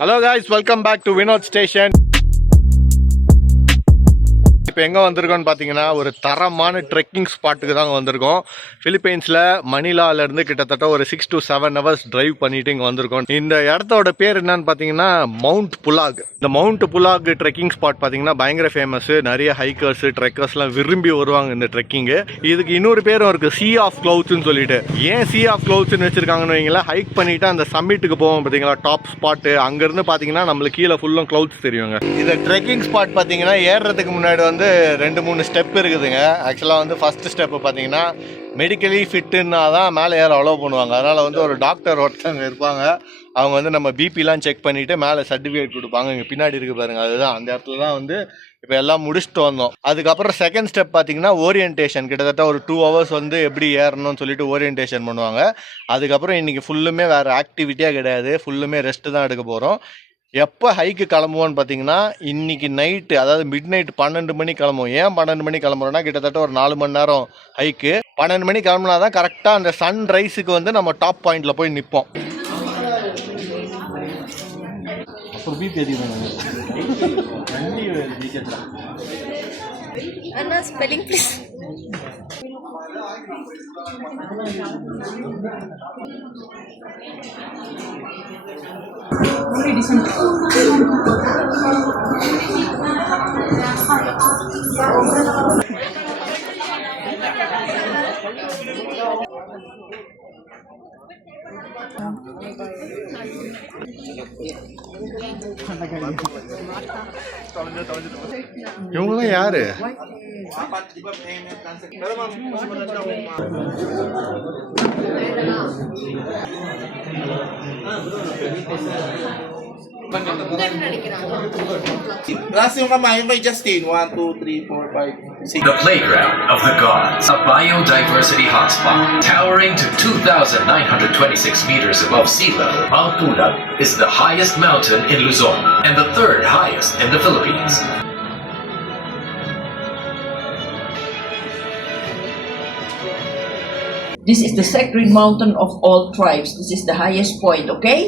Hello guys, welcome back to Vinod Station. இப்போ எங்கே வந்திருக்கோன்னு பார்த்தீங்கன்னா ஒரு தரமான ட்ரெக்கிங் ஸ்பாட்டுக்கு தாங்க வந்திருக்கோம். ஃபிலிப்பைன்ஸில் மணிலாலேருந்து கிட்டத்தட்ட ஒரு 6 to 7 hours டிரைவ் பண்ணிட்டு இங்கே வந்திருக்கோம். இந்த இடத்தோட பேர் என்னன்னு பார்த்தீங்கன்னா மவுண்ட் புலாக். இந்த மவுண்ட் புலாக் ட்ரெக்கிங் ஸ்பாட் பார்த்தீங்கன்னா பயங்கர ஃபேமஸ். நிறைய ஹைக்கர்ஸ் ட்ரெக்கர்ஸ்லாம் விரும்பி வருவாங்க இந்த ட்ரெக்கிங்கு. இதுக்கு இன்னொரு பேரும் இருக்குது, சீ ஆஃப் க்ளவுட்ஸ்னு சொல்லிட்டு. ஏன் சீ ஆஃப் க்ளவுட்ஸ்னு வச்சிருக்காங்கன்னு வைங்களா, ஹைக் பண்ணிட்டு அந்த சம்மிட்டுக்கு போவோம் பார்த்தீங்களா, டாப் ஸ்பாட்டு. அங்கேருந்து பார்த்தீங்கன்னா நம்மளுக்கு கீழே ஃபுல்லும் க்ளவுட்ஸ் தெரியுங்க. இந்த ட்ரெக்கிங் ஸ்பாட் பார்த்தீங்கன்னா ஏறுறதுக்கு முன்னாடி வந்து 2-3 ஸ்டெப் இருக்குதுங்க. ஆக்சுவலாக வந்து ஃபர்ஸ்ட் ஸ்டெப்பு பார்த்தீங்கன்னா மெடிக்கலி ஃபிட்டுன்னா தான் மேலே ஏற அலோவ் பண்ணுவாங்க. அதனால் வந்து ஒரு டாக்டர் ஒருத்தவங்க இருப்பாங்க. அவங்க வந்து நம்ம பிபிலாம் செக் பண்ணிவிட்டு மேலே சர்டிஃபிகேட் கொடுப்பாங்க. இங்கே பின்னாடி இருக்குது பாருங்கள், அதுதான் அந்த இடத்துல தான் வந்து இப்போ எல்லாம் முடிச்சுட்டு வந்தோம். அதுக்கப்புறம் செகண்ட் ஸ்டெப் பார்த்தீங்கன்னா ஓரியன்டேஷன். கிட்டத்தட்ட ஒரு 2 hours வந்து எப்படி ஏறணும்னு சொல்லிட்டு ஓரியன்டேஷன் பண்ணுவாங்க. அதுக்கப்புறம் இன்றைக்கி ஃபுல்லுமே வேறு ஆக்டிவிட்டியாக கிடையாது, ஃபுல்லுமே ரெஸ்ட்டு தான் எடுக்க போகிறோம். எப்போ ஹைக்கு கிளம்புவோன்னு பார்த்தீங்கன்னா இன்றைக்கி நைட்டு, அதாவது மிட் நைட் 12 மணி கிளம்புவோம். ஏன் 12 மணி கிளம்புறோன்னா கிட்டத்தட்ட ஒரு 4 மணி நேரம் ஹைக்கு. 12 மணி கிளம்புனா தான் கரெக்டாக அந்த சன் ரைஸுக்கு வந்து நம்ம டாப் பாயிண்டில் போய் நிற்போம். இவங்களாம் யாரு? The playground of the gods, a biodiversity hotspot, towering to 2,926 meters above sea level. Mount Pulag is the highest mountain in Luzon and the third highest in the Philippines. This is the sacred mountain of all tribes. This is the highest point, okay?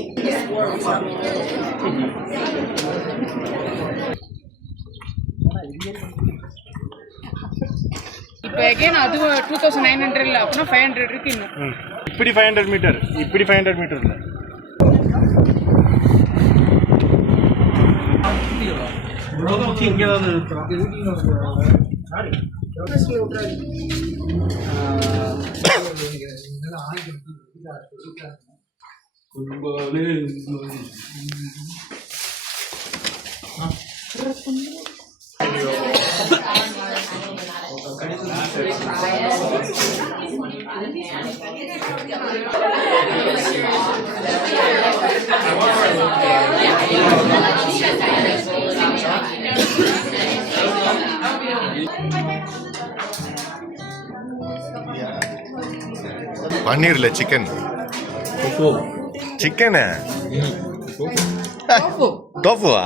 இப்போ again அது 2900 இல்ல அப்பனா 500 இருக்கு இன்னும். இப்படி 500 metre, இப்படி 500 metre இல்லை. இங்கே தான் பன்னீர்ல சிக்கன், சிக்கனு டோஃபுவா?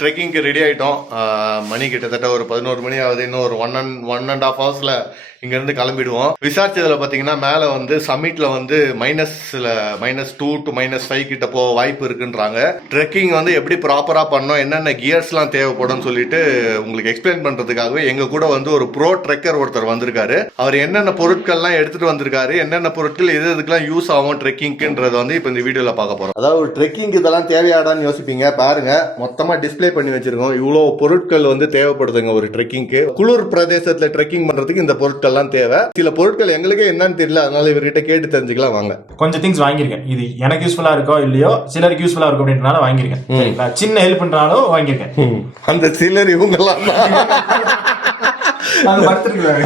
ட்ரெக்கிங்க்கு ரெடி ஆகிட்டோம். மணி கிட்டத்தட்ட ஒரு 11 மணி ஆகுது. இன்னும் ஒரு 1.5 hours இங்கேருந்து கிளம்பிடுவோம். விசாரிச்சதில் பார்த்தீங்கன்னா மேலே வந்து சம்மிட்டில் வந்து -2 to -5 கிட்ட போக வாய்ப்பு இருக்குன்றாங்க. ட்ரெக்கிங் வந்து எப்படி ப்ராப்பராக பண்ணோம், என்னென்ன கியர்ஸ்லாம் தேவைப்படும் சொல்லிட்டு உங்களுக்கு எக்ஸ்பிளைன் பண்ணுறதுக்காகவே எங்கள் கூட வந்து ஒரு ப்ரோ ட்ரெக்கர் ஒருத்தர் வந்திருக்காரு. அவர் என்னென்ன பொருட்கள்லாம் எடுத்துகிட்டு வந்திருக்காரு, என்னென்ன பொருட்கள் இதுக்கெல்லாம் யூஸ் ஆகும் ட்ரெக்கிங்க்குன்றதை வந்து இப்போ இந்த வீடியோவில் பார்க்க போகிறோம். அதாவது ஒரு ட்ரெக்கிங் இதெல்லாம் தேவையாடான்னு யோசிப்பீங்க. பாருங்க, மொத்தமாக டிஸ்பிளே பண்ணி வச்சிருக்கோம். இவ்வளோ பொருட்கள் வந்து தேவைப்படுதுங்க ஒரு ட்ரெக்கிங்க்கு. குளிர் பிரதேசத்தில் ட்ரெக்கிங் பண்ணுறதுக்கு இந்த பொருட்கள் எல்லாம் தேவை. சில பொருட்கள் எங்களுக்கே என்னன்னு தெரியல, அதனால இவர்கிட்ட கேட்டு தெரிஞ்சுக்கலாம் வாங்க. கொஞ்சம் திங்ஸ் வாங்கியிருக்கேன். இது எனக்கு யூஸ்ஃபுல்லா இருக்கோ இல்லையோ, சிலருக்கு யூஸ்ஃபுல்லா இருக்கும் அப்படின்றனால வாங்கியிருக்கேன். சின்ன ஹெல்ப் பண்றாலும் வாங்கியிருக்கேன். அந்த சிலர் இவங்கெல்லாம்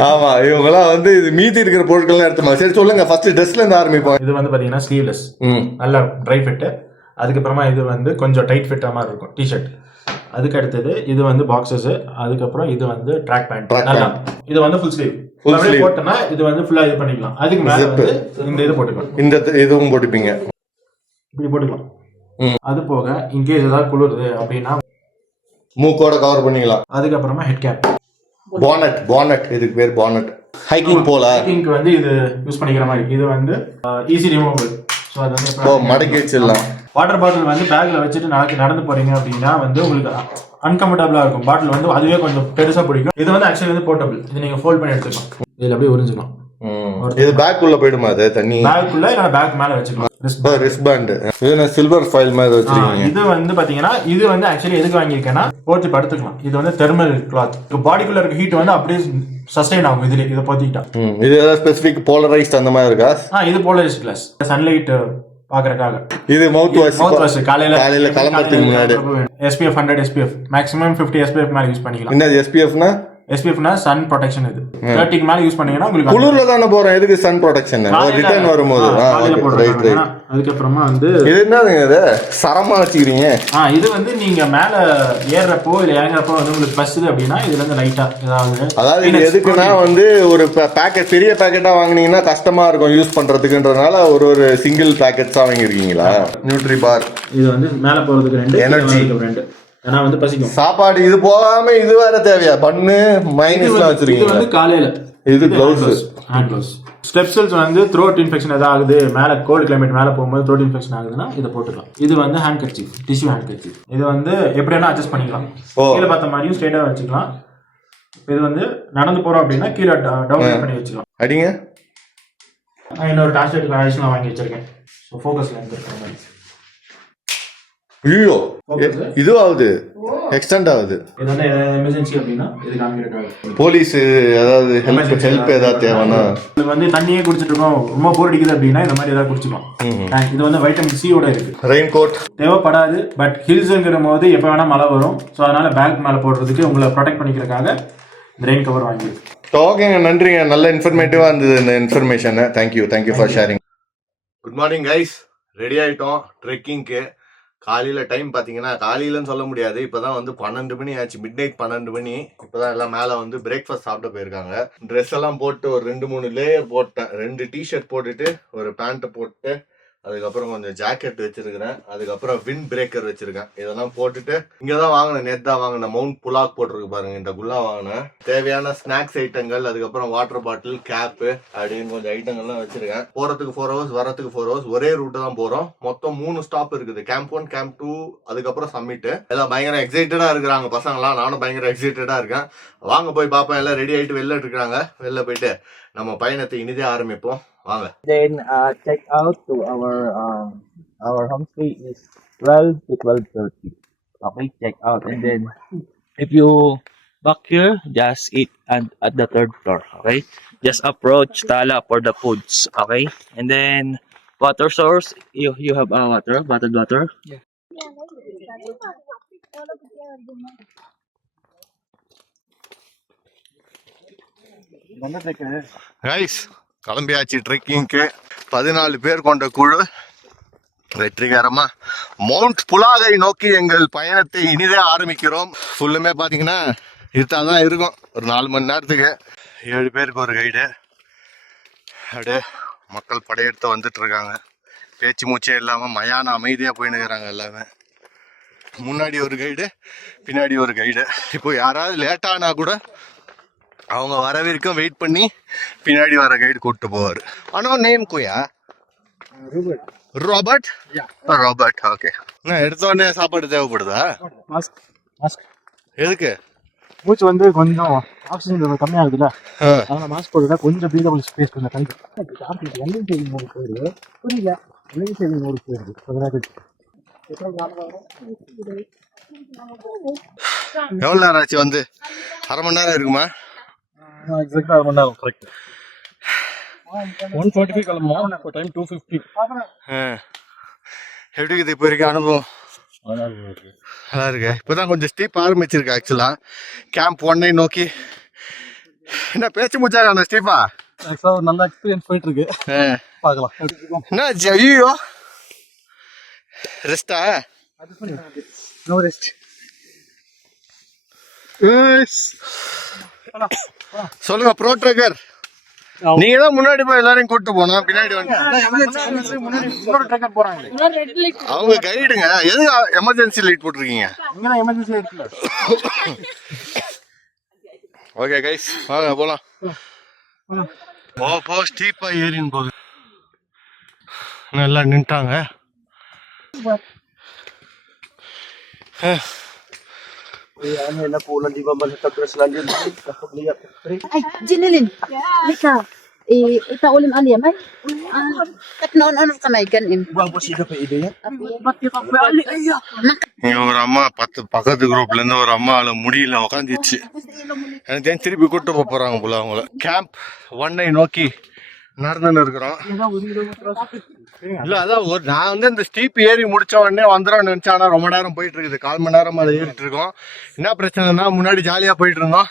ஆமா, இவங்கெல்லாம் வந்து இது மீதி இருக்கிற பொருட்கள் எடுத்துமா. சரி சொல்லுங்க, ஃபர்ஸ்ட் ட்ரெஸ்ல இருந்து ஆரம்பிப்போம். இது வந்து பாத்தீங்கன்னா ஸ்லீவ்லெஸ், நல்ல ட்ரை ஃபிட். அதுக்கப்புறமா இது வந்து கொஞ்சம் டைட் ஃபிட் மாதிரி இருக்கும் டிஷர்ட். அதுக்கு அடுத்தது இது வந்து பாக்ஸஸ். அதுக்கப்புறம் இது வந்து ட்ராக் பேண்ட். நல்லா இது வந்து ஃபுல் ஸ்லீவ் போட்டோம்னா இது வந்து ஃபுல்லா இது பண்ணிக்கலாம். அதுக்கு மேல வந்து இந்த இது போட்டுக்கலாம். இந்த இதுவும் போட்டுப்பீங்க, இப்படி போட்டுக்கலாம். அது போக இன்கேஸ் ஏதாவது குளிருது அப்படின்னா மூக்கோட கவர் பண்ணிக்கலாம். அதுக்கப்புறமா ஹெட் கேப், பானட் இதுக்கு பேர் பானட். ஹைக்கிங் போல ஹைக்கிங்க்கு வந்து இது யூஸ் பண்ணிக்கிற மாதிரி. இது வந்து ஈஸி ரிமூவபிள். ஸோ அது வந்து மடக்கி வச்சிடலாம். வாட்டர் பாட்டில் வந்து பேக்ல வச்சுட்டு நடந்து போறீங்க அப்படின்னா வந்து உங்களுக்கு அன்கம்ஃபர்டபுளா இருக்கும். பாட்டில் வந்து அதுவே கொஞ்சம் பெருசா பிடிக்கும். இது வந்து ஆக்சுவலி வந்து போர்ட்டபிள். இது நீங்க ஃபோல்ட் பண்ணி எடுத்துக்கலாம். இதுல அப்படியே உறிஞ்சிக்கலாம். இது பேக் உள்ள போயிடுமா? அது தண்ணி பேக் உள்ள இல்ல பேக் மேல வச்சுக்கலாம். ரிஸ்ட்பேண்ட் இது சில்வர் ஃபாயில் மாதிரி வச்சிருக்கீங்க. இது வந்து பாத்தீங்கன்னா இது வந்து ஆக்சுவலி எதுக்கு வாங்கியிருக்கேன்னா போர்த்தி படுத்துக்கலாம். இது வந்து தெர்மல் கிளாத். பாடிக்குள்ள இருக்க ஹீட் வந்து அப்படியே சஸ்டைன் ஆகும் இதுல. இதை போத்திக்கிட்டா. இது ஏதாவது ஸ்பெசிபிக் போலரைஸ்ட் அந்த மாதிரி இருக்கா? இது போலரைஸ்ட் கிளாஸ். சன்லைட் பாக்குறதுக்காக. இது மவுத் வாஷ் காலையில கிளம்புறதுக்கு முன்னாடி. SPF 100 SPF மேக்ஸிமம் 50 SPF மேல யூஸ் பண்ணிக்கலாம். என்னது SPFனா? SPFனா சன் ப்ரொடெக்ஷன். இது 30க்கு மேல யூஸ் பண்ணீங்கன்னா உங்களுக்கு குளிர்ல தான போறோம். எதுக்கு சன் ப்ரொடெக்ஷன்? ரிட்டர்ன் வரும்போது ரைட். அதுக்கு அப்புறமா வந்து இது என்னங்க இது சரமா வச்சிக்கிறீங்க? இது வந்து நீங்க மேல ஏறறப்போ இல்ல இறங்கறப்போ வந்து உங்களுக்கு பஸ்ஸுது அப்படின்னா இதுல இருந்து லைட்டா அதாவது இது எதுக்குன்னா வந்து ஒரு பாக்கெட் பெரிய பாக்கெட்டா வாங்குனீங்கன்னா கஷ்டமா இருக்கும் யூஸ் பண்றதுக்குன்றதுனால ஒரு சிங்கிள் பாக்கெட்ஸா வாங்கிருக்கீங்களா? நியூட்ரி பார். இது வந்து மேல போறதுக்கு 2, எனர்ஜி 2. ஏன்னா வந்து பசிக்கும். சாப்பாடு இது போகாம இது வேற தேவையா? பண்ணு மைனஸ்லாம் வச்சிருக்கீங்க. இது வந்து காலையில. இது க்ளவுஸ், ஹேண்ட் க்ளவுஸ். ஸ்டெப்சல்ஸ் வந்து த்ரோட் இன்ஃபெக்ஷன் ஏதாவது ஆகுது, மேல கோல்ட் கிளைமேட் மேல போகும்போது த்ரோட் இன்ஃபெக்ஷன் ஆகுதுன்னா இதை போட்டுக்கலாம். இது வந்து hand kerchief, tissue hand kerchief. இது வந்து எப்படி வேணா அட்ஜஸ்ட் பண்ணிக்கலாம். கீழே பார்த்த மாதிரியும் ஸ்ட்ரெயிட்டா வச்சுக்கலாம். இது வந்து நடந்து போறோம் அப்படின்னா கீழே டவுன் பண்ணி வச்சுக்கலாம். அடிங்க. இன்னொரு டார்ச்லைட் அடிஷனல் வாங்கி வச்சிருக்கேன். ஸோ ஃபோக்கஸ்ல இருக்கிற மாதிரி. ஐயோ இது ஆகுது, எக்ஸ்டெண்ட் ஆகுது. இது வந்து எமர்ஜென்சி அப்படின்னா இது காமிக்கிறது. போலீஸ் ஏதாவது ஹெல்ப் ஏதாவது தேவைன்னா இது வந்து தண்ணியே குடிச்சிட்டு இருக்கோம், ரொம்ப போர் அடிக்குது அப்படின்னா இந்த மாதிரி ஏதாவது குடிச்சிக்கலாம். இது வந்து வைட்டமின் C ஓட இருக்கு. ரெயின் கோட் தேவைப்படாது. பட் ஹில்ஸ்ங்கிற போது எப்போ வேணா மழை வரும். ஸோ அதனால பேக் மேலே போடுறதுக்கு உங்களை ப்ரொடெக்ட் பண்ணிக்கிறதுக்காக இந்த ரெயின் கவர் வாங்கி. ஓகேங்க, நன்றிங்க. நல்ல இன்ஃபர்மேட்டிவா இருந்தது இந்த information. Thank you for sharing. Good morning guys. Ready ஆயிட்டோம் ட்ரெக்கிங்க்கு. காலையில டைம் பார்த்தீங்கன்னா காலையிலன்னு சொல்ல முடியாது, இப்போதான் வந்து 12 மணி ஆச்சு, மிட் நைட் 12 மணி. இப்போதான் எல்லாம் மேலே வந்து பிரேக்ஃபாஸ்ட் சாப்பிட போயிருக்காங்க. ட்ரெஸ் எல்லாம் போட்டு ஒரு 2-3 லேயர் போட்டேன். 2 டிஷர்ட் போட்டுட்டு ஒரு பேண்ட்டை போட்டு அதுக்கப்புறம் கொஞ்சம் ஜாக்கெட் வச்சிருக்கிறேன். அதுக்கப்புறம் விண்ட் பிரேக்கர் வச்சிருக்கேன். இதெல்லாம் போட்டுட்டு இங்கதான் வாங்கினேன், நேத்து தான் வாங்கினேன். மவுண்ட் புலாக் போட்டிருக்கு பாருங்க, இந்த குல்லா வாங்கினேன். தேவையான ஸ்நாக்ஸ் ஐட்டங்கள், அதுக்கப்புறம் வாட்டர் பாட்டில், கேப்பு அப்படின்னு கொஞ்சம் ஐட்டங்கள்லாம் வச்சிருக்கேன். போறதுக்கு 4 hours, வரத்துக்கு 4 hours. ஒரே ரூட்டு தான் போறோம். மொத்தம் 3 ஸ்டாப் இருக்குது. கேம்ப் 1, கேம்ப் 2, அதுக்கப்புறம் சம்மிட். எல்லாம் பயங்கர எக்ஸைட்டடா இருக்கிறாங்க பசங்களாம். நானும் பயங்கர எக்ஸைட்டடா இருக்கேன். வாங்க போய் பார்ப்போம். எல்லாம் ரெடி ஆயிட்டு வெளில இருக்காங்க. வெளில போயிட்டு நம்ம பயணத்தை இனிதே ஆரம்பிப்போம். வாங்க. Then check out to our homestay is 12 to 12:30. Okay, check out, and then if you back here, just eat at the 3rd floor. Okay, just approach Tala for the foods. Okay, and then water source. You have water, bottled water. Yeah. Guys, கிளம்பியாச்சு ட்ரெக்கிங்க்கு. 14 பேர் கொண்ட குழு வெற்றிகரமா mount புலாகை நோக்கி எங்கள் பயணத்தை இனிதே ஆரம்பிக்கிறோம். ஃபுல்லுமே பார்த்தீங்கன்னா இதுதான் இருக்கும். ஒரு 4 மணி நேரத்துக்கு 7 பேருக்கு ஒரு கைடு. அப்படியே மக்கள் படையெடுத்து வந்துட்டு இருக்காங்க. பேச்சு மூச்சே இல்லாமல் மயான அமைதியாக போயின்னு இருக்கிறாங்க எல்லாமே. முன்னாடி ஒரு கைடு, பின்னாடி ஒரு கைடு. இப்போ யாராவது லேட்டானா கூட அவங்க வர வரைக்கும் வெயிட் பண்ணி பின்னாடி வர கைடு கூப்பிட்டு போவார். ஆனால் நேம் கோயா ராபர்ட். Robert, okay. நான் எடுத்த உடனே சாப்பாடு தேவைப்படுதா? எதுக்கு? மூச்சு வந்து கொஞ்சம் ஆக்சிஜன் கம்மியாகுதுல்ல, அதனால மாஸ்க் போட்டுட்டா கொஞ்சம் ப்ரீதபிள் ஸ்பேஸ் கொஞ்சம் கிடைக்கும். எல்லையும் சேவிங் ஒரு போயிடுது. புரியல, எல்லையும் சேவிங் ஒரு போயிடுது. எவ்வளோ நேரம் ஆச்சு வந்து? அரை மணி நேரம் இருக்குமா? எக்ஸாக்டா 1 மணி நேரம். கரெக்ட். 1:45 கிளம்புவோம். இப்போ டைம் 2:50. எப்படி இருக்குது இப்போ வரைக்கும் அனுபவம்? நல்லா இருக்கு. இப்போதான் கொஞ்சம் ஸ்டீப் ஆரம்பிச்சிருக்கு ஆக்சுவலா. கேம்ப் 1 நோக்கி. என்ன பேச்சு மூச்சாக ஸ்டீப்பா? ஆக்சுவலா ஒரு நல்ல எக்ஸ்பீரியன்ஸ் போயிட்டு இருக்கு. பார்க்கலாம். என்ன ஐயோ ரெஸ்டா? No rest. சொல்லுங்க ப்ரோ ட்ரெக்கர். நீங்க தான் முன்னாடி போய் எல்லாரையும் கூட்டு போனோம், பின்னாடி வந்து இன்னொரு ட்ரெக்கர் போறாங்க. அவங்க கைடுங்க. எதுக்கு எமர்ஜென்சி லைட் போட்டிருக்கீங்க? இங்கதான் எமர்ஜென்சி இருக்குல்ல. ஓகே கைஸ், வாங்க போலாம். போ ஸ்டீப்பா ஏறின்னு போகுது. நல்லா நின்ட்டாங்க. Ay, Jinilin. Lika. Ita ulim ali may. Teknon ano ka may ganin. இங்க ஒரு அம்மா பக்கத்து குரூப்ல இருந்து ஒரு அம்மால முடியல உக்காந்துச்சு. எனக்கு தெரிஞ்சு திருப்பி கூட்டு போறாங்க போல அவங்கள. கேம்ப் 1 நோக்கி நடந்துன்னு இருக்கிறோம். இல்ல அதான் நான் வந்து இந்த ஸ்டீப் ஏறி முடிச்ச உடனே வந்துடும் நினைச்சேன். ஆனா ரொம்ப நேரம் போயிட்டு இருக்குது. 1/4 மணி நேரம் அதை ஏறிட்டு இருக்கோம். என்ன பிரச்சனைனா, முன்னாடி ஜாலியா போயிட்டு இருந்தோம்.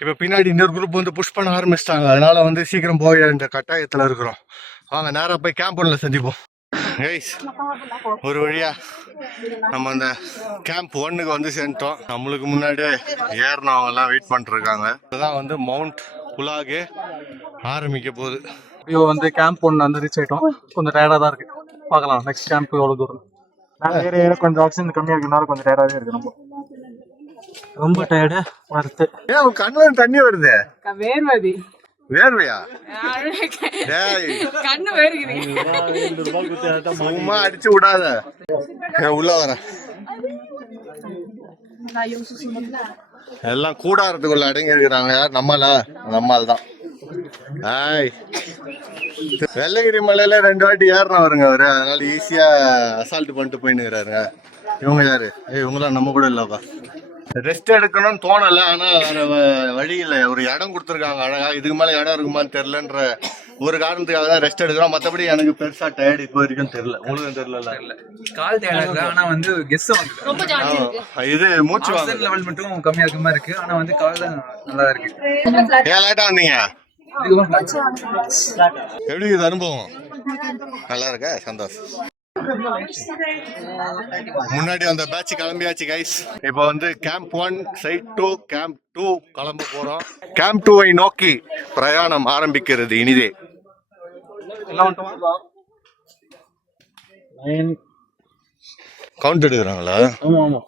இப்ப பின்னாடி இன்னொரு குரூப் வந்து புஷ் பண்ண ஆரம்பிச்சிட்டாங்க. அதனால வந்து சீக்கிரம் போய் இந்த கட்டாயத்துல இருக்கிறோம். வாங்க நேரா போய் கேம்ப் ஒன்ல சந்திப்போம். கைஸ், ஒரு வழியா நம்ம அந்த கேம்ப் 1க்கு வந்து சேர்ந்துட்டோம். நம்மளுக்கு முன்னாடியே ஏறினவங்க எல்லாம் வெயிட் பண்ணிட்டு இருக்காங்க. இதுதான் வந்து மவுண்ட் புலாகே ஆரம்பிக்க போகுது. இப்போ வந்து கேம்ப் 1 வந்து ரீச் ஆயிட்டோம். கொஞ்சம் டயர்டா தான் இருக்கு. பார்க்கலாம் நெக்ஸ்ட் கேம்ப் எவ்வளவு தூரம். நான் ஏற கொஞ்சம் ஆக்சிஜன் கம்மியா இருக்கனால கொஞ்சம் டயர்டாவே இருக்கு. ரொம்ப டயர்டு வருது. ஏன் உன் கண்ணுல தண்ணி வருது? வேர்வதி வேர்வையா? டேய், கண்ணு வேர்க்குது. சும்மா அடிச்சு விடாத. உள்ள வரேன். எல்லாம் கூடாரத்துக்குள்ள அடங்கி இருக்கிறாங்க. யார்? நம்மால் தான். ஆய், வெள்ளகிரி மலையில 2 வாட்டி ஏறினா வருங்க அவரு. அதனால ஈஸியா அசால்ட் பண்ணிட்டு போயின்னு இருக்கிறாருங்க. இவங்க யாரு? இவங்களாம் நம்ம கூட இல்லப்பா. ரெஸ்ட் எடுக்கணும்னு தோணல. ஆனா வேற வழி இல்லை. ஒரு இடம் கொடுத்துருக்காங்க அழகா. இதுக்கு மேல இடம் இருக்குமான்னு தெரியலன்ற ஒரு காரணத்துக்காக தான் ரெஸ்ட் எடுக்கிறோம். மற்றபடி எனக்கு பெருசா டயர்டு இப்போ வரைக்கும் தெரியல. உங்களுக்கு தெரியல? கால் டயர்ட். ஆனா வந்து கெஸ் இது மூச்சு வாங்க லெவல் மட்டும் கம்மியா இருக்க மாதிரி இருக்கு. ஆனா வந்து கால் நல்லா இருக்கு. ஏன் லேட்டா வந்தீங்க? எப்படி இது அனுபவம்? நல்லா இருக்கா? சந்தோஷம். முன்னாடி அந்த பேட்ச் கிளம்பியாச்சு கைஸ். இப்போ வந்து கேம்ப் 1 சைட் 2 கேம்ப் 2 கிளம்ப போறோம். கேம்ப் 2 நோக்கி பிரயாணம் ஆரம்பிக்கிறது இனிதே. கவுண்ட் எடுக்கிறாங்களா? ஆமா ஆமா.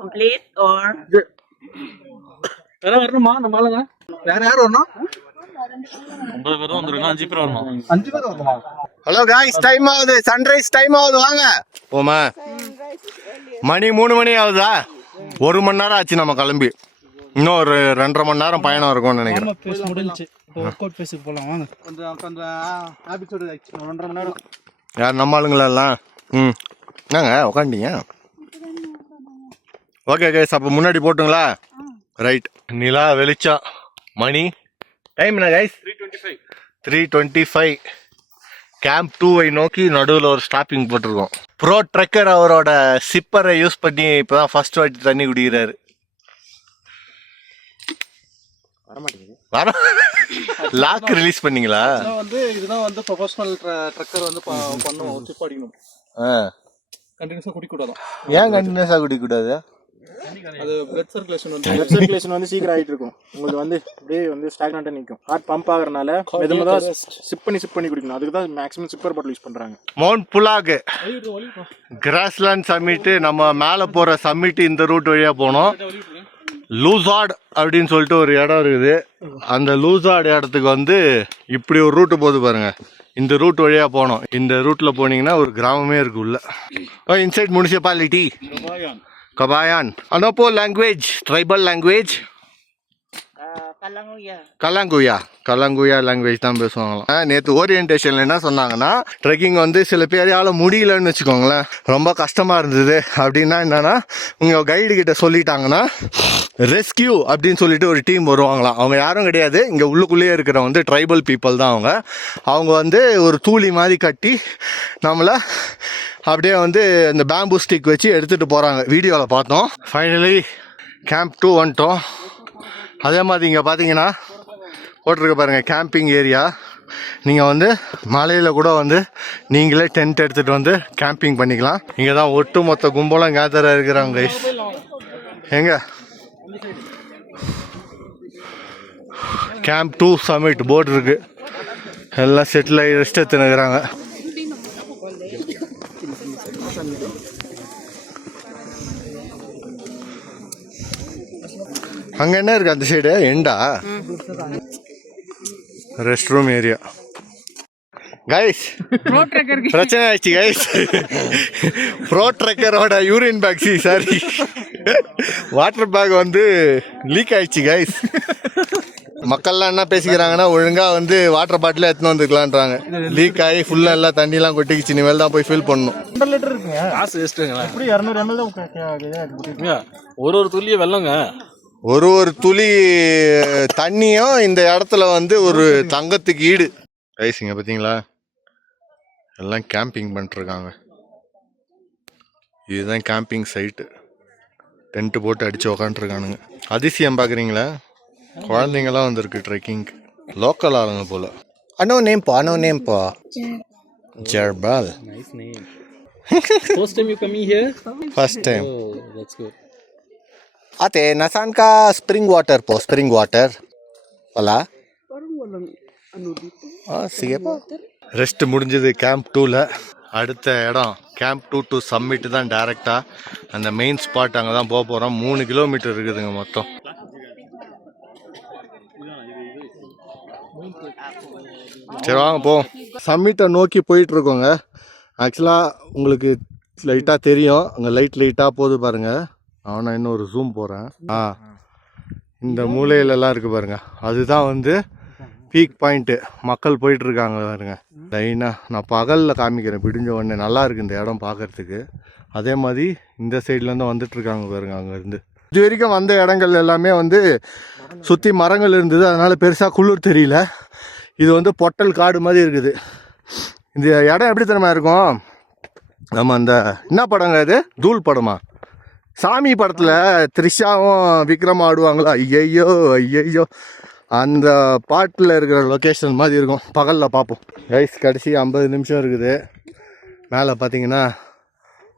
Complete or வேற வரணுமா? நம்ம ஆளுங்க வேற யாரும் வரணும்? 9 பேரும் வந்துருங்க. 5 பேர் வரணும். 5 பேர் வரணுமா? ஹலோ காய்ஸ், டைம் ஆகுது. சன்ரைஸ் டைம் ஆகுது. வாங்க போமா. மணி 3 மணி ஆகுதா? 1 மணி நேரம் ஆச்சு நம்ம கிளம்பி. இன்னும் ஒரு 2.5 மணி நேரம் பயணம் இருக்கும்னு நினைக்கிறேன். பேச முடிஞ்சிச்சு. இப்போ ஒர்க் அவுட் பேசிட்டு போலாம் வாங்க. கொஞ்சம் ஹாபிட்ஸோட 1.5 மணி நேரம். யார்? நம்ம ஆளுங்களா எல்லாம்? என்னங்க உக்காண்டிங்க? ஓகே கைஸ், அப்போ முன்னாடி போட்டுங்களா? ரைட். நிலா வெளிச்சம். மணி டைம் என்ன கைஸ்? 3:25. கேம்ப் 2 நோக்கி நடுவில் ஒரு ஸ்டாப்பிங் போட்டிருக்கோம். ப்ரோ ட்ரெக்கர் அவரோட சிப்பரை யூஸ் பண்ணி இப்போதான் ஃபர்ஸ்ட் வாட்டி தண்ணி குடிக்கிறாரு. வர லாக் ரிலீஸ் பண்ணீங்களா? இதுதான் வந்து ப்ரொஃபஷனல் ட்ரக்கர் வந்து பண்ணுவோம். சிப் அடிக்கணும். கண்டினியூஸா குடிக்கூடாது. ஏன் கண்டினியூஸா குடிக்கூடாது? அது பிளட் சர்க்குலேஷன் வந்து சீக்கிரம் ஆயிட்டு இருக்கும். உங்களுக்கு வந்து அப்படியே வந்து ஸ்டாக்னண்டா நிக்கும். ஹார்ட் பம்ப் ஆகறனால மெதுமெதுவா சிப் பண்ணி குடிக்கணும். அதுக்கு தான் மேக்ஸிமம் சிப்பர் பாட்டில் யூஸ் பண்றாங்க. Mount Pulag grassland summit. நம்ம மேலே போற சம்மிட் இந்த ரூட் வழியா போனோம். லூசார்ட் அப்படின்னு சொல்லிட்டு ஒரு இடம் இருக்குது. அந்த லூசார்ட் இடத்துக்கு வந்து இப்படி ஒரு ரூட்டு போகுது பாருங்க. இந்த ரூட் வழியா போனோம். இந்த ரூட்ல போனீங்கன்னா ஒரு கிராமமே இருக்கு உள்ள. Inside municipality Kabayan. அனோப்போ language, tribal language Kalanguya language தான் பேசுவாங்களாம். நேற்று ஓரியன்டேஷன்ல என்ன சொன்னாங்கன்னா, ட்ரெக்கிங் வந்து சில பேரால முடியலன்னு வச்சுக்கோங்களேன், ரொம்ப கஷ்டமா இருந்தது. அப்படின்னா என்னன்னா, உங்க கைடு கிட்ட சொல்லிட்டாங்கன்னா ரெஸ்கியூ அப்படின்னு சொல்லிட்டு ஒரு டீம் வருவாங்களாம். அவங்க யாரும் கிடையாது, இங்க உள்ளுக்குள்ளேயே இருக்கிற வந்து ட்ரைபல் பீப்புள் தான். அவங்க வந்து ஒரு தூளி மாதிரி கட்டி நம்மளை அப்படியே வந்து இந்த பேம்பூ ஸ்டிக் வச்சு எடுத்துட்டு போறாங்க. வீடியோவில் பார்த்தோம். ஃபைனலி கேம்ப் 2 வந்துட்டோம். அதே மாதிரி இங்கே பார்த்தீங்கன்னா போட்டிருக்க பாருங்கள் கேம்பிங் ஏரியா. நீங்கள் வந்து மலையில் கூட வந்து நீங்களே டென்ட் எடுத்துகிட்டு வந்து கேம்பிங் பண்ணிக்கலாம். இங்கே தான் ஒட்டு மொத்த கும்பலாம் கேதராக இருக்கிறாங்க கைஸ். எங்க கேம்ப் 2 சமிட் போர்டு இருக்குது. எல்லாம் செட்டில் ஆகி ரெஸ்ட் எடுத்துனுக்குறாங்க. அங்கே என்ன இருக்கு அந்த சைடு எண்டா ரெஸ்ட் ரூம் ஏரியா. கைஸ் பிரச்சனை ஆயிடுச்சு கைஸ். ப்ரோ ட்ரெக்கரோட urine bag sorry water bag வந்து லீக் ஆயிடுச்சு கைஸ். மக்கள்லாம் என்ன பேசிக்கிறாங்கன்னா ஒழுங்கா வந்து வாட்டர் பாட்டில் எடுத்துன்னு வந்துக்கலான்றாங்க. லீக் ஆகி ஃபுல்லாக எல்லாம் தண்ணிலாம் கொட்டிக்கிச்சு. இனிமேல் தான் போய் ஃபில் பண்ணணும். 2 லிட்டர் இருக்குங்க. காசு வேஸ்ட்டுங்களா? எப்படி 200 ml தான் ஒரு துளியே வெள்ளங்க. ஒரு துளி தண்ணியும் இந்த இடத்துல வந்து ஒரு தங்கத்துக்கு ஈடு. கைஸுங்க பார்த்தீங்களா, எல்லாம் கேம்பிங் பண்ணிட்டுருக்காங்க. இதுதான் கேம்பிங் சைட்டு. டென்ட்டு போட்டு அடித்து உக்காண்ட்ருக்கானுங்க. அதிசயம் பார்க்குறீங்களா, குழந்தைங்களாம் வந்திருக்கு ட்ரெக்கிங்க்கு. லோக்கல் ஆளுங்க போல். அனோ நேம்பா ஜெர்பால். Nice name. First time you coming here? First time. Oh, that's good. Ate, nasaan ka spring water? Wala? sige po. Rest முடிஞ்சது கேம்ப் 2ல. அடுத்த இடம் கேம்ப் 2 டு சம்மிட் தான் டேரெக்டாக. அந்த மெயின் ஸ்பாட் அங்கே தான் போக போகிறோம். 3 கிலோமீட்டர் இருக்குதுங்க மொத்தம். சரி வாங்க போவோம். சம்மிட்டை நோக்கி போயிட்டுருக்கோங்க. ஆக்சுவலாக உங்களுக்கு லைட்டாக தெரியும், அங்கே லைட்டாக போகுது பாருங்கள். நான் இன்னும் ஒரு ஜூம் போகிறேன். இந்த மூலையிலலாம் இருக்குது பாருங்கள், அதுதான் வந்து பீக் பாயிண்ட்டு. மக்கள் போயிட்டுருக்காங்க பாருங்க லைனாக. நான் பகலில் காமிக்கிறேன் விடிஞ்ச உடனே. நல்லா இருக்குது இந்த இடம் பார்க்குறதுக்கு. அதே மாதிரி இந்த சைட்லேருந்து வந்துட்டுருக்காங்க பாருங்க. அங்கேருந்து இது வரைக்கும் வந்த இடங்கள் எல்லாமே வந்து சுற்றி மரங்கள் இருந்தது, அதனால் பெருசாக குளிர் தெரியல. இது வந்து பொட்டல் காடு மாதிரி இருக்குது. இந்த இடம் எப்படி தெரியுமா இருக்கும், நம்ம அந்த என்ன படங்க இது, தூள் படமா, சாமி படத்தில் த்ரிஷாவும் விக்ரம் ஆடுவாங்களா, ஐயையோ அந்த பாட்டில் இருக்கிற லொக்கேஷன் மாதிரி இருக்கும். பகலில் பார்ப்போம் கைஸ். கடைசி 50 நிமிஷம் இருக்குது. மேலே பார்த்தீங்கன்னா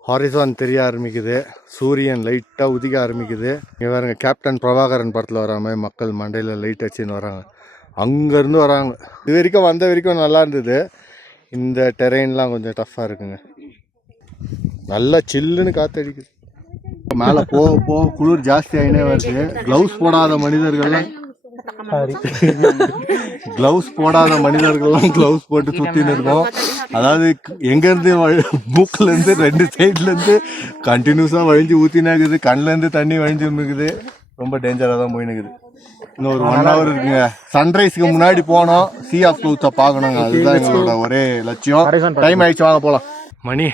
ஹாரிசான் தெரிய ஆரம்பிக்குது. சூரியன் லைட்டாக உதிக்க ஆரம்பிக்குது. இங்கே பாருங்க, கேப்டன் பிரபாகரன் படத்தில் வர மாதிரி மக்கள் மண்டையில் லைட் அடிச்சுன்னு வராங்க. அங்கேருந்து வராங்க. இது வரைக்கும் வந்த வரைக்கும் நல்லா இருந்தது. இந்த டெரெயின்லாம் கொஞ்சம் டஃப்பாக இருக்குங்க. நல்லா சில்லுன்னு காற்றடிக்குது. மேலே போக குளிர் ஜாஸ்தி ஆகினே வருது. க்ளவுஸ் போடாத மனிதர்கள்லாம் க்ளவுஸ் போட்டு சுற்றின்னு இருக்கோம். அதாவது எங்கேருந்து மூக்கிலேருந்து 2 சைட்லேருந்து கண்டினியூஸாக வழிஞ்சு ஊற்றினே இருக்குது. கண்ணிலேருந்து தண்ணி வழிஞ்சு இருக்குது. ரொம்ப டேஞ்சராக தான் போயின்னு இருக்குது. இன்னும் ஒரு 1 hour இருக்குங்க. சன்ரைஸ்க்கு முன்னாடி போனோம், சீ ஆஃப் க்ளவுஸை பார்க்கணுங்க. அதுதான் எங்களோட ஒரே லட்சியம். டைம் ஆயிடுச்சு, வாங்க போகலாம். மணி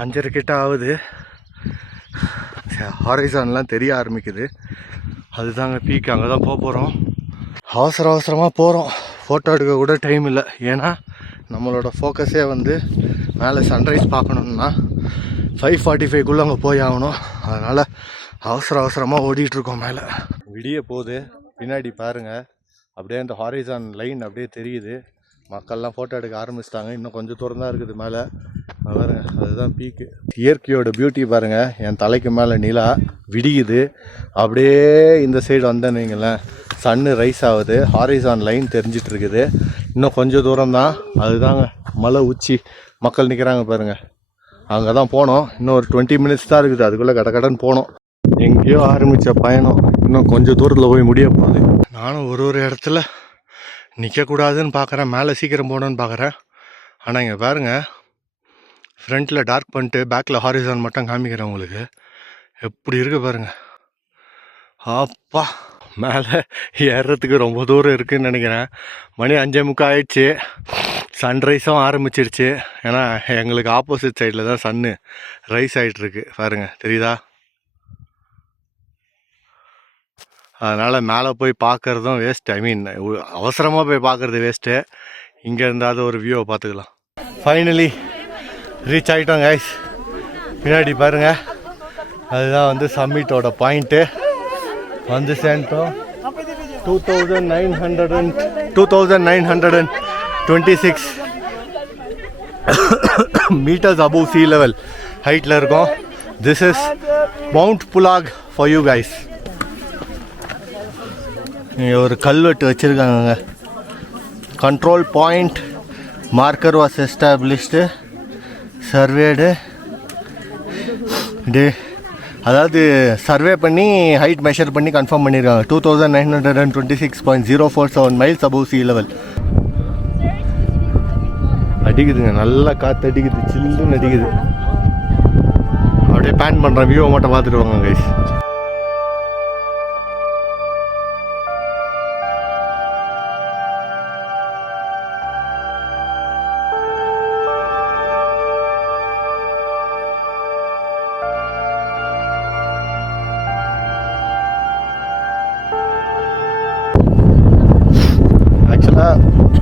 5:30 கிட்ட ஆகுது. ஹாரிசான்லாம் தெரிய ஆரம்பிக்குது. அதுதாங்க பீக். அங்கே தான் போகிறோம். அவசரமாக போகிறோம். ஃபோட்டோ எடுக்க கூட டைம் இல்லை. ஏன்னா நம்மளோட ஃபோக்கஸே வந்து மேலே சன்ரைஸ் பார்க்கணுன்னா 5:45க்குள்ளே அங்கே போய் ஆகணும். அதனால் அவசரமாக ஓடிட்டுருக்கோம் மேலே. விடிய போகுது. பின்னாடி பாருங்கள், அப்படியே அந்த ஹாரிசான் லைன் அப்படியே தெரியுது. மக்கள்லாம் ஃபோட்டோ எடுக்க ஆரம்பிச்சிட்டாங்க. இன்னும் கொஞ்சம் தூரம் தான் இருக்குது மேலே பாருங்க. அதுதான் பீக்கு. இயற்கையோட பியூட்டி பாருங்கள். என் தலைக்கு மேலே நிலா விடியுது. அப்படியே இந்த சைடு வந்தேன்னு வைங்களேன், சன்னு ரைஸ் ஆகுது. ஹாரிசான் லைன் தெரிஞ்சிட்டு இருக்குது. இன்னும் கொஞ்சம் தூரம் தான். அதுதாங்க மலை உச்சி. மக்கள் நிற்கிறாங்க பாருங்கள். அங்கே தான் போனோம். இன்னும் ஒரு 20 minutes தான் இருக்குது. அதுக்குள்ளே கடன்னு போனோம். எங்கேயோ ஆரம்பித்த பயணம் இன்னும் கொஞ்சம் தூரத்தில் போய் முடிய போகுது. நானும் ஒரு இடத்துல நிற்கக்கூடாதுன்னு பார்க்குறேன். மேலே சீக்கிரம் போகணுன்னு பார்க்குறேன். ஆனால் இங்கே பாருங்கள், ஃப்ரண்ட்டில் டார்க் பண்ணிட்டு பேக்கில் ஹாரிசான் மட்டும் காமிக்கிறேன் உங்களுக்கு. எப்படி இருக்குது பாருங்கள். அப்பா, மேலே ஏறுறதுக்கு ரொம்ப தூரம் இருக்குதுன்னு நினைக்கிறேன். மணி 5:45 ஆயிடுச்சு. சன்ரைஸும் ஆரம்பிச்சிருச்சு. ஏன்னா எங்களுக்கு ஆப்போசிட் சைடில் தான் சன்னு ரைஸ் ஆகிட்டுருக்கு பாருங்கள், தெரியுதா? அதனால் மேலே போய் பார்க்குறதும் வேஸ்ட்டு. அவசரமாக போய் பார்க்குறது வேஸ்ட்டு. இங்கே இருந்தாவது ஒரு வியூவை பார்த்துக்கலாம். ஃபைனலி ரீச் ஆகிட்டோம் கைஸ். பின்னாடி பாருங்கள், அதுதான் வந்து சம்மிட்டோட பாயிண்ட்டு. வந்து சேர்ந்தோம். 2926 மீட்டர்ஸ் above sea level ஹைட்டில் இருக்கும். This is mount block for you guys. இங்கே ஒரு கல்வெட்டு வச்சுருக்காங்க. control point marker was established, surveyed. அதாவது சர்வே பண்ணி ஹைட் மெஷர் பண்ணி கன்ஃபார்ம் பண்ணியிருக்காங்க. 2926.047 மைல்ஸ் அபவ் sea level. அடிக்குதுங்க, நல்லா காற்று அடிக்குது, சில்லுன்னு அடிக்குது. அப்படியே பேன் பண்ணுறேன், வியூவை மட்டும் பார்த்துட்டு வாங்க கைஸ்.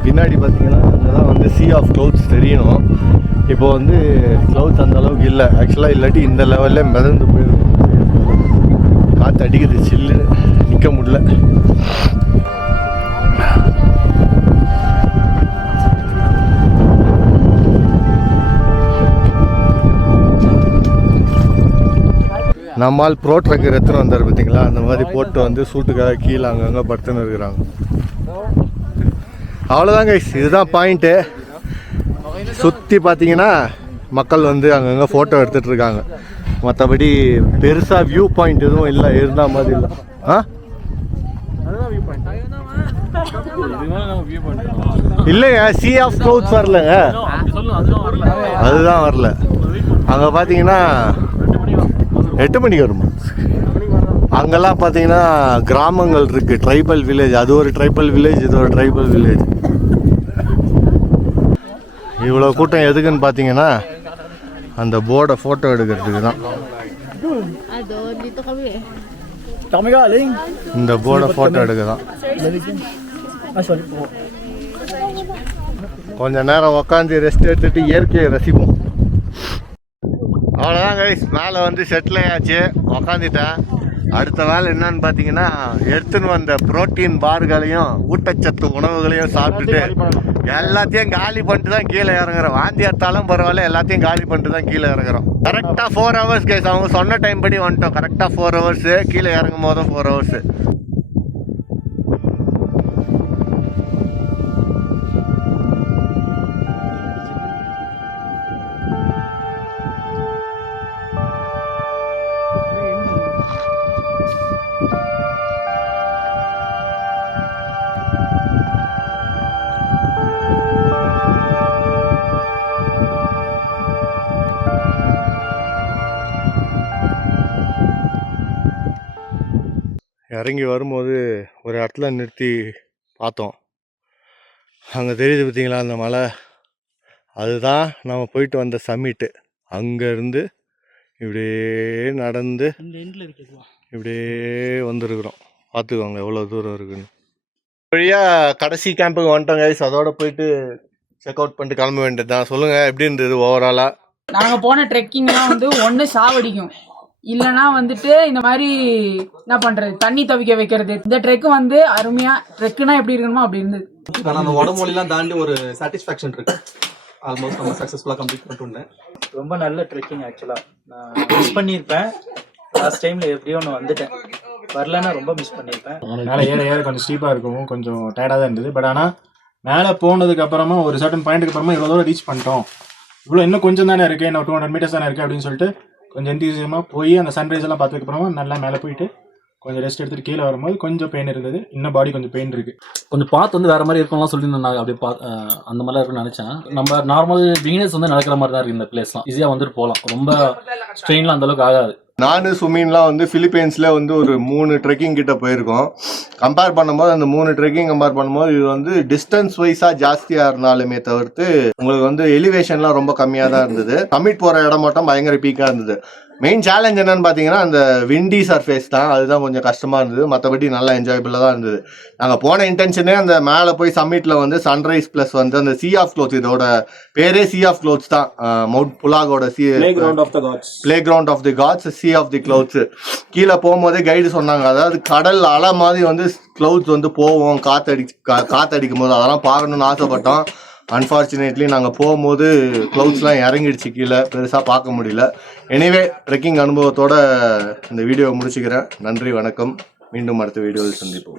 பின்னாடி பார்த்தீங்கன்னா அங்கே தான் வந்து sea of clouds தெரியணும். இப்போ வந்து க்ளவுட்ஸ் அந்த அளவுக்கு இல்லை ஆக்சுவலாக, இல்லாட்டி இந்த லெவலில் மிதந்து போயிருக்கும். காற்று அடிக்குது, சில்லு, நிற்க முடியல. நம்மால் ப்ரோ ட்ரக்கர் எடுத்துன்னு வந்தார் பார்த்தீங்களா, அந்த மாதிரி போட்டு வந்து சூட்டுக்காக கீழே அங்கங்கே படுத்துன்னு இருக்கிறாங்க. அவ்வளோதான் கைஸ், இதுதான் பாயிண்ட்டு. சுற்றி பார்த்தீங்கன்னா மக்கள் வந்து அங்கங்கே ஃபோட்டோ எடுத்துகிட்டு இருக்காங்க. மற்றபடி பெருசாக வியூ பாயிண்ட் எதுவும் இல்லை, இருந்தா மாதிரி இல்லை. இல்லைங்க, sea of clouds வரலங்க, அதுதான் வரல. அங்கே பார்த்தீங்கன்னா 8 மணிக்கு வருமா? அங்கெல்லாம் பார்த்தீங்கன்னா கிராமங்கள் இருக்குது, ட்ரைபல் வில்லேஜ். அது ஒரு ட்ரைபல் வில்லேஜ், இது ஒரு ட்ரைபல் வில்லேஜ். இவ்வளோ கூட்டம் எதுக்குன்னு பார்த்தீங்கன்னா அந்த போர்டை ஃபோட்டோ எடுக்கிறதுக்கு தான். இந்த போர்டை ஃபோட்டோ எடுக்க தான். கொஞ்ச நேரம் உக்காந்து ரெஸ்ட் எடுத்துட்டு இயற்கையை ரசிப்போம். அவ்வளோதான் கைஸ், மேலே வந்து செட்டில் ஆயாச்சு, உக்காந்துட்டேன். அடுத்த வேலை என்னன்னு பார்த்தீங்கன்னா, எடுத்துன்னு வந்த புரோட்டீன் பார்களையும் ஊட்டச்சத்து உணவுகளையும் சாப்பிட்டுட்டு எல்லாத்தையும் காலி பண்ணிட்டு தான் கீழே இறங்குறோம். வாந்தி எடுத்தாலும் பரவாயில்ல, எல்லாத்தையும் காலி பண்ணிட்டு தான் கீழே இறங்குறோம். கரெக்டாக 4 hours கைஸ், அவங்க சொன்ன டைம் படி வந்துட்டோம். கரெக்டாக 4 hours, கீழே இறங்கும் போதும் 4 hours. இறங்கி வரும்போது ஒரு இடத்துல நிறுத்தி பார்த்தோம். அங்கே தெரியுது பார்த்தீங்களா அந்த மலை, அதுதான் நம்ம போயிட்டு வந்த சம்மிட்டு. அங்கேருந்து இப்படியே நடந்து இப்படியே வந்துருக்குறோம். பார்த்துக்கோங்க எவ்வளோ தூரம் இருக்குன்னு. வழியாக கடைசி கேம்புக்கு வந்துட்டோம் கைஸ். அதோட போயிட்டு செக் அவுட் பண்ணிட்டு கிளம்ப வேண்டியது தான். சொல்லுங்கள், எப்படி இருந்தது ஓவராலாக? நாங்கள் போன ட்ரெக்கிங்லாம் வந்து ஒன்று சாவடிக்கும், இல்லைன்னா வந்துட்டு இந்த மாதிரி என்ன பண்றது, தண்ணி தவிக்க வைக்கிறது. இந்த ட்ரெக் வந்து அருமையா, ட்ரெக்குனா எப்படி இருக்கணுமோ அப்படி இருந்தது. ஆனால் அந்த உடம்புலாம் தாண்டி ஒரு சாட்டிஸ்ஃபேக்ஷன் இருக்கு. ஆல்மோஸ்ட் நம்ம சக்ஸஸ்ஃபுல்லாக கம்ப்ளீட் பண்ணிட்டு. ரொம்ப நல்ல ட்ரெக்கிங். ஆக்சுவலாக நான் மிஸ் பண்ணியிருப்பேன். லாஸ்ட் டைம்ல எப்படியோ ஒன்று வந்துட்டேன், வரலன்னா ரொம்ப மிஸ் பண்ணியிருப்பேன். மேலே ஏற கொஞ்சம் ஸ்டீப்பாக இருக்கும், கொஞ்சம் டயர்டாக தான் இருந்தது. பட் ஆனால் மேலே போனதுக்கு அப்புறமா ஒரு சர்டன் பாயிண்ட்டுக்கு அப்புறமா இவ்வளோ தூரம் ரீச் பண்ணிட்டோம், இவ்வளோ இன்னும் கொஞ்சம் தானே இருக்குது, இன்னும் 200 meters தானே இருக்குது அப்படின்னு சொல்லிட்டு கொஞ்சம் எந்தீசியமாக போய் அந்த சன்ரைஸ் எல்லாம் பார்த்ததுக்கு அப்புறமா நல்லா மேலே போயிட்டு கொஞ்சம் ரெஸ்ட் எடுத்துட்டு கீழே வரும்போது கொஞ்சம் பெயின் இருந்தது. இன்னும் பாடி கொஞ்சம் பெயின் இருக்கு. கொஞ்சம் பார்த்து வந்து வேற மாதிரி இருக்கும்லாம் சொல்லியிருந்தேன். நான் அப்படியே அந்த மாதிரிலாம் இருக்குன்னு நினைச்சேன். நம்ம நார்மல் பிகினர்ஸ் வந்து நடக்கிற மாதிரி தான் இருக்கு இந்த பிளேஸ்லாம். ஈஸியாக வந்துட்டு போகலாம், ரொம்ப ஸ்ட்ரெயின்லாம் அந்த அளவுக்கு ஆகாது. நான் சுமீன்லாம் வந்து பிலிப்பைன்ஸில் வந்து ஒரு 3 ட்ரெக்கிங் கிட்ட போயிருக்கோம். கம்பேர் பண்ணும்போது அந்த 3 ட்ரெக்கிங் கம்பேர் பண்ணும்போது இது வந்து டிஸ்டன்ஸ் வைஸாக ஜாஸ்தியாக இருந்தாலுமே தவிர்த்து உங்களுக்கு வந்து எலிவேஷன்லாம் ரொம்ப கம்மியாக தான் இருந்தது. சமிட் போகிற இடம் மட்டும் பயங்கர பீக்காக இருந்தது. மெயின் சேலஞ்ச் என்னன்னு பார்த்தீங்கன்னா அந்த விண்டி சர்ஃபேஸ் தான், அதுதான் கொஞ்சம் கஷ்டமாக இருந்தது. மற்றபடி நல்லா என்ஜாயபிளாக தான் இருந்தது. நாங்கள் போன இன்டென்ஷனே அந்த மேலே போய் சம்மிட்டில் வந்து சன்ரைஸ் ப்ளஸ் வந்து அந்த sea of clouds, இதோட பேரே sea of clouds தான். மவுண்ட் புலாகோட playground of the gods, sea of the clouds. கீழே போகும்போதே கைடு சொன்னாங்க, அதாவது கடல் அலை மாதிரி வந்து கிளவுட்ஸ் வந்து போவோம் காற்றடிக்கும் போது, அதெல்லாம் பார்க்கணுன்னு ஆசைப்பட்டோம். அன்ஃபார்ச்சுனேட்லி நாங்கள் போகும்போது க்ளவுட்ஸ்லாம் இறங்கிடுச்சு, கீழே பெருசாக பார்க்க முடியல. எனிவே ட்ரெக்கிங் அனுபவத்தோட இந்த வீடியோவை முடிச்சுக்கிறேன். நன்றி, வணக்கம். மீண்டும் அடுத்த வீடியோவில் சந்திப்போம்.